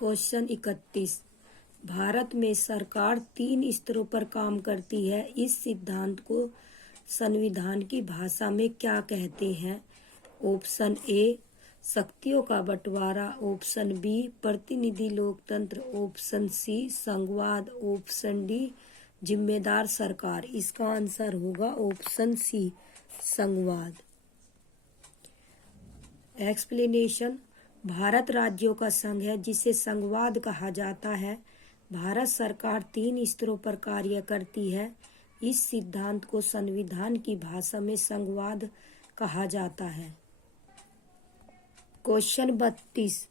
Question 31। Bharat में सरकार 3 स्तरों पर काम करती है। इस सिद्धांत को संविधान की भाषा में क्या कहते हैं? ऑप्शन ए शक्तियों का बंटवारा, ऑप्शन बी प्रतिनिधि लोकतंत्र, ऑप्शन सी संघवाद, ऑप्शन डी जिम्मेदार सरकार। इसका आंसर होगा ऑप्शन सी संघवाद। एक्सप्लेनेशन। भारत राज्यों का संघ है जिसे संघवाद कहा जाता है। भारत सरकार 3 स्तरों पर कार्य करती है। इस सिद्धांत को संविधान की भाषा में संघवाद कहा जाता है। क्वेश्चन 32।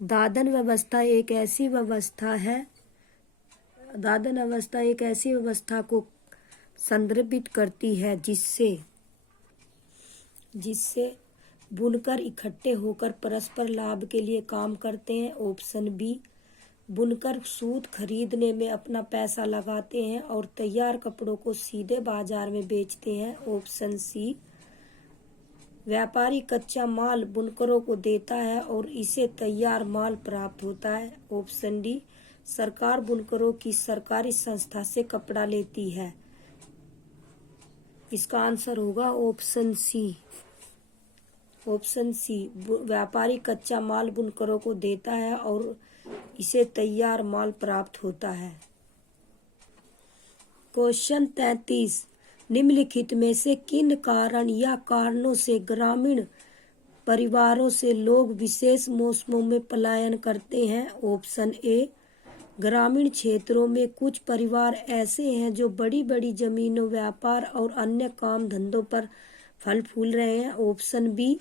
दादन व्यवस्था एक ऐसी व्यवस्था को संदर्भित करती है जिससे बुनकर इकट्ठे होकर परस्पर लाभ के लिए काम करते हैं। ऑप्शन बी बुनकर सूत खरीदने में अपना पैसा लगाते हैं और तैयार कपड़ों को सीधे बाजार में बेचते हैं। ऑप्शन सी व्यापारी कच्चा माल बुनकरों को देता है और इसे तैयार माल प्राप्त होता है। ऑप्शन डी सरकार बुनकरों की सरकारी संस्था से कपड़ा लेती है। इसका आंसर होगा ऑप्शन सी व्यापारी कच्चा माल बुनकरों को देता है और इसे तैयार माल प्राप्त होता है। क्वेश्चन 33। निम्नलिखित में से किन कारण या कारणों से ग्रामीण परिवारों से लोग विशेष मौसमों में पलायन करते हैं? ऑप्शन ए ग्रामीण क्षेत्रों में कुछ परिवार ऐसे हैं जो बड़ी बड़ी जमीनों, व्यापार और अन्य काम धंधों पर फल फूल रहे हैं। ऑप्शन बी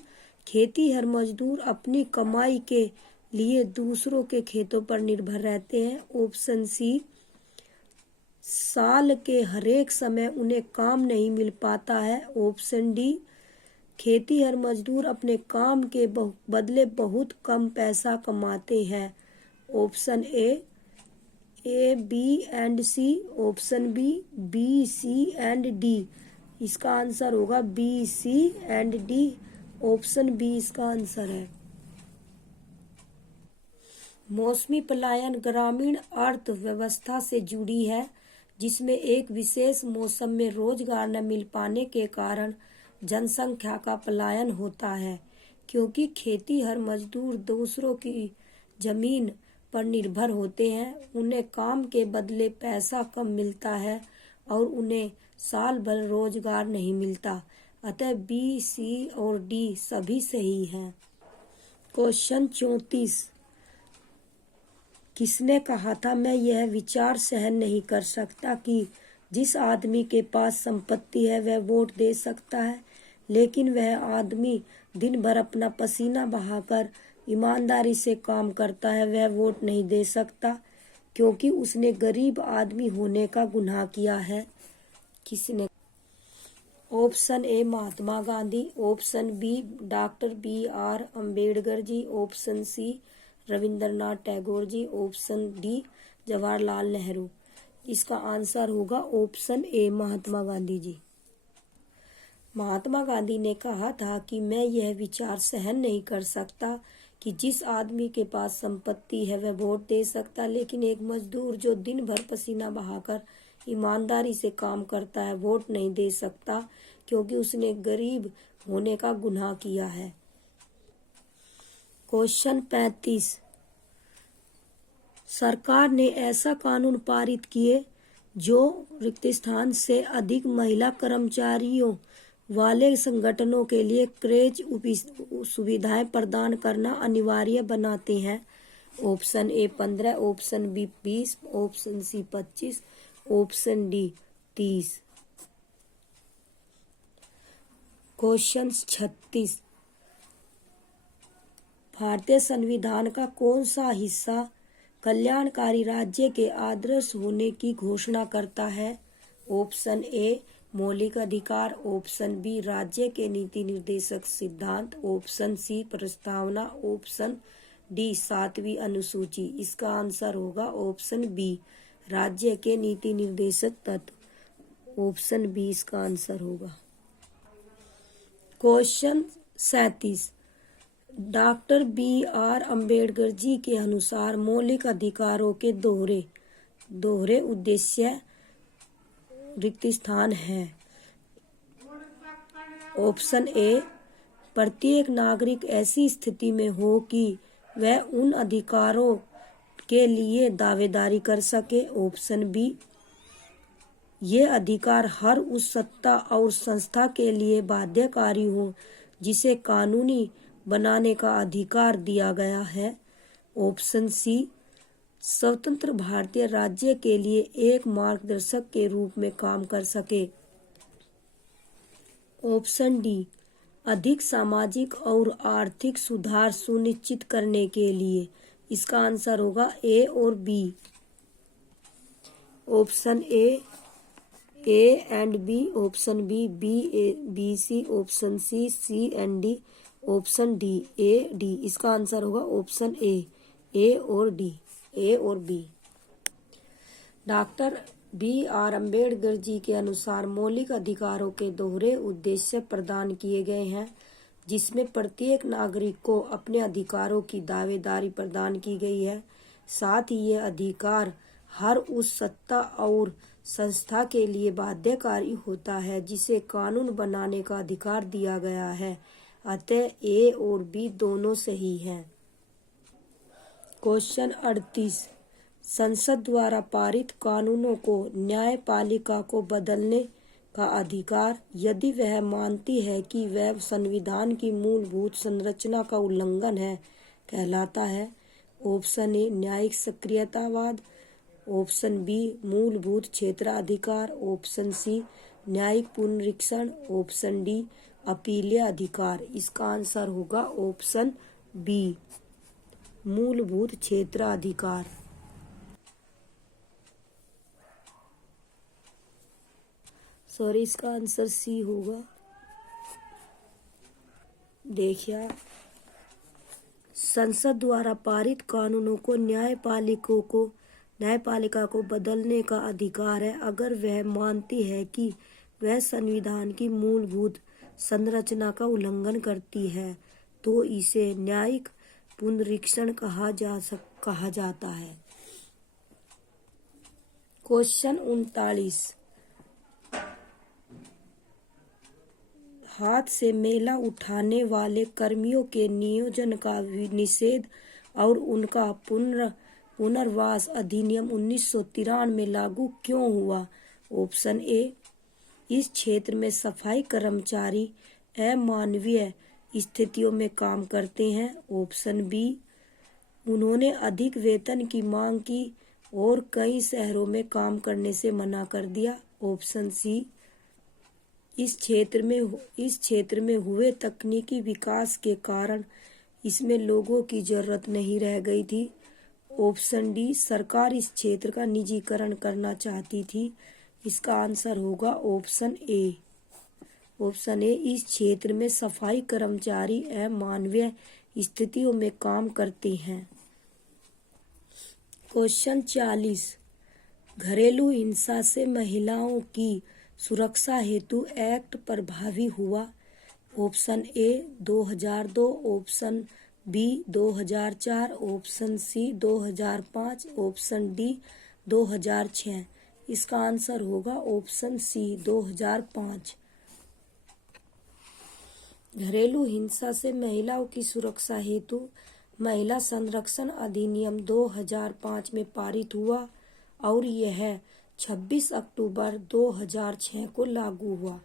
खेती हर मजदूर अपनी कमाई के लिए दूसरों के खेतों पर निर्भर रहते हैं। ऑप्शन सी साल के हरेक समय उन्हें काम नहीं मिल पाता है। ऑप्शन डी खेती हर मजदूर अपने काम के बदले बहुत कम पैसा कमाते हैं। Option A B and C, option B C and D. इसका आंसर होगा B C and D. Option B इसका आंसर है। मौसमी पलायन ग्रामीण अर्थव्यवस्था से जुड़ी है जिसमें एक विशेष मौसम में रोजगार न मिल पाने के कारण जनसंख्या का पलायन होता है। क्योंकि खेती हर मजदूर दूसरों की जमीन पर निर्भर होते हैं, उन्हें काम के बदले पैसा कम मिलता है और उन्हें साल भर रोजगार नहीं मिलता। अतः बी, सी और डी सभी सही हैं। क्वेश्चन 34। किसने कहा था मैं यह विचार सहन नहीं कर सकता कि जिस आदमी के पास संपत्ति है वह वोट दे सकता है, लेकिन वह आदमी दिन भर अपना पसीना बहाकर ईमानदारी से काम करता है, वह वोट नहीं दे सकता क्योंकि उसने गरीब आदमी होने का गुनाह किया है। किसने? Option A Mahatma Gandhi, option B doctor BR Ambedkar ji, option C Rabindranath Tagore ji, option D Jawaharlal Nehru. इसका आंसर होगा ऑप्शन ए महात्मा गांधी जी। महात्मा गांधी ने कहा था कि मैं यह विचार सहन नहीं कर सकता कि जिस आदमी के पास संपत्ति है वह वोट दे सकता, लेकिन एक मजदूर जो दिन भर पसीना बहाकर ईमानदारी से काम करता है वोट नहीं दे सकता क्योंकि उसने गरीब होने का गुनाह किया है। क्वेश्चन 35। सरकार ने ऐसा कानून पारित किए जो रिक्त स्थान से अधिक महिला कर्मचारियों वाले संगठनों के लिए क्रेच सुविधाएं प्रदान करना अनिवार्य बनाते हैं। Option A 15, option B 20, option C 25, option D 30। Question 36। भारतीय संविधान का कौन सा हिस्सा कल्याणकारी राज्य के आदर्श होने की घोषणा करता है? ऑप्शन ए मौलिक अधिकार, ऑप्शन बी राज्य के नीति निर्देशक सिद्धांत, ऑप्शन सी प्रस्तावना, ऑप्शन डी 7वीं अनुसूची। इसका आंसर होगा ऑप्शन बी राज्य के नीति निर्देशक तत्व। ऑप्शन बी इसका आंसर होगा। Question 37। Doctor B.R. Ambedkar ji के अनुसार मौलिक अधिकारों के दोहरे उद्देश्य रिक्त स्थान है। ऑप्शन ए, प्रत्येक नागरिक ऐसी स्थिति में हो कि वह उन अधिकारों के लिए दावेदारी कर सके। ऑप्शन बी, ये अधिकार हर उस सत्ता और संस्था के लिए बाध्यकारी हो जिसे कानूनी बनाने का अधिकार दिया गया है। ऑप्शन सी, स्वतंत्र भारतीय राज्य के लिए एक मार्गदर्शक के रूप में काम कर सके। ऑप्शन डी, अधिक सामाजिक और आर्थिक सुधार सुनिश्चित करने के लिए। इसका आंसर होगा ए और B. Option A and B, option B B C, option C and D, option D A D. इसका आंसर होगा ऑप्शन ए और डी, ए और B. Doctor B.R. Ambedkar ji के अनुसार मौलिक अधिकारों के दोहरे उद्देश्य प्रदान किए गए हैं, जिसमें प्रत्येक नागरिक को अपने अधिकारों की दावेदारी प्रदान की गई है। साथ ही ये अधिकार हर उस सत्ता और संस्था के लिए बाध्यकारी होता है जिसे कानून बनाने का अधिकार दिया गया है। अतः ए और बी दोनों सही हैं। क्वेश्चन 38, संसद द्वारा पारित कानूनों को न्यायपालिका को बदलने का अधिकार, यदि वह मानती है कि वह संविधान की मूलभूत संरचना का उल्लंघन है, कहलाता है। ऑप्शन ए, न्यायिक सक्रियतावाद। ऑप्शन बी, मूलभूत क्षेत्राधिकार। ऑप्शन सी, न्यायिक पुनरीक्षण। ऑप्शन डी, अपीलीय अधिकार। इसका आंसर होगा ऑप्शन बी, मूलभूत क्षेत्राधिकार। सॉरी, इसका आंसर सी होगा। देखिए, संसद द्वारा पारित कानूनों को न्यायपालिका को बदलने का अधिकार है अगर वह मानती है कि वह संविधान की मूलभूत संरचना का उल्लंघन करती है, तो इसे न्यायिक पुनरीक्षण कहा जाता है। क्वेश्चन 39, हाथ से मेला उठाने वाले कर्मियों के नियोजन का निषेध और उनका पुनर्वास अधिनियम 1993 में लागू क्यों हुआ? ऑप्शन ए, इस क्षेत्र में सफाई कर्मचारी अमानवीय स्थितियों में काम करते हैं। ऑप्शन बी, उन्होंने अधिक वेतन की मांग की और कई शहरों में काम करने से मना कर दिया। ऑप्शन सी, इस क्षेत्र में हुए तकनीकी विकास के कारण इसमें लोगों की जरूरत नहीं रह गई थी। ऑप्शन डी, सरकार इस क्षेत्र का निजीकरण करना चाहती थी। इसका आंसर होगा ऑप्शन ए। ऑप्शन ए, इस क्षेत्र में सफाई कर्मचारी अमानवीय स्थितियों में काम करते हैं। क्वेश्चन 40, घरेलू हिंसा से महिलाओं की सुरक्षा हेतु एक्ट प्रभावी हुआ। Option A 2002, option B 2004, option C 2005, option D 2006। इसका आंसर होगा ऑप्शन सी 2005। घरेलू हिंसा से महिलाओं की सुरक्षा हेतु महिला संरक्षण अधिनियम 2005 में पारित हुआ और यह 26 अक्टूबर 2006 को लागू हुआ।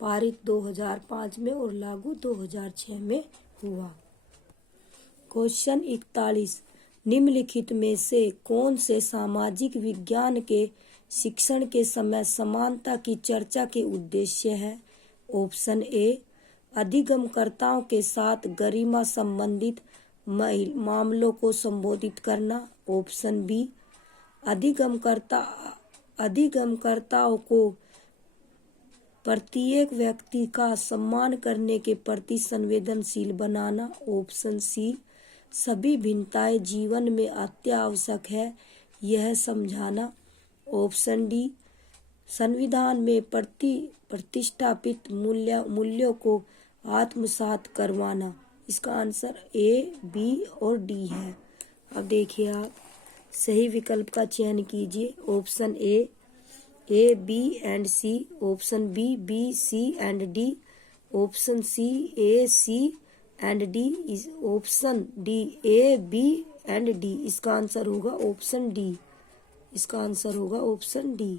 पारित 2005 में और लागू 2006 में हुआ। क्वेश्चन 41, निम्नलिखित में से कौन से सामाजिक विज्ञान के शिक्षण के समय समानता की चर्चा के उद्देश्य है? ऑप्शन ए, अधिगमकर्ताओं के साथ गरिमा संबंधित मामलों को संबोधित करना। ऑप्शन बी, अधिगमकर्ताओं को प्रत्येक व्यक्ति का सम्मान करने के प्रति संवेदनशील बनाना। ऑप्शन सी, सभी भिन्नताएं जीवन में अत्यावश्यक है यह समझाना। ऑप्शन डी, संविधान में प्रतिष्ठापित मूल्यों को आत्मसात करवाना। इसका आंसर ए, बी और डी है। अब देखिए आप सही विकल्प का चयन कीजिए। Option A, B and C. Option B, B, C and D. Option C, A, C and D. Option D, A, B and D. इसका आंसर होगा ऑप्शन डी। इसका आंसर होगा ऑप्शन डी।